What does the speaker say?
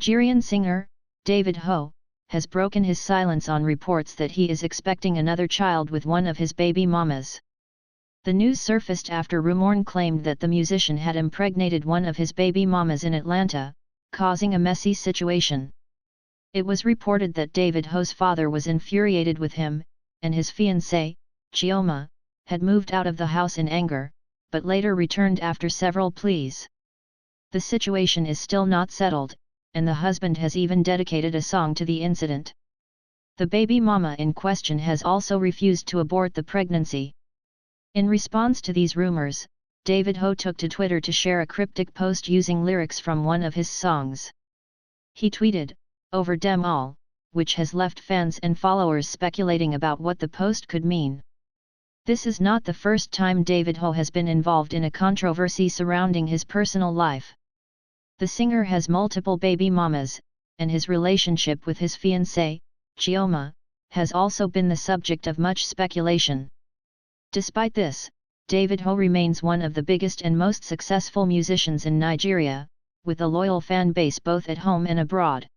Nigerian singer, Davido, has broken his silence on reports that he is expecting another child with one of his baby mamas. The news surfaced after rumors claimed that the musician had impregnated one of his baby mamas in Atlanta, causing a messy situation. It was reported that Davido's father was infuriated with him, and his fiancee, Chioma, had moved out of the house in anger, but later returned after several pleas. The situation is still not settled, and the husband has even dedicated a song to the incident. The baby mama in question has also refused to abort the pregnancy. In response to these rumors, Davido took to Twitter to share a cryptic post using lyrics from one of his songs. He tweeted, "Over dem all," which has left fans and followers speculating about what the post could mean. This is not the first time Davido has been involved in a controversy surrounding his personal life. The singer has multiple baby mamas, and his relationship with his fiancée, Chioma, has also been the subject of much speculation. Despite this, Davido remains one of the biggest and most successful musicians in Nigeria, with a loyal fan base both at home and abroad.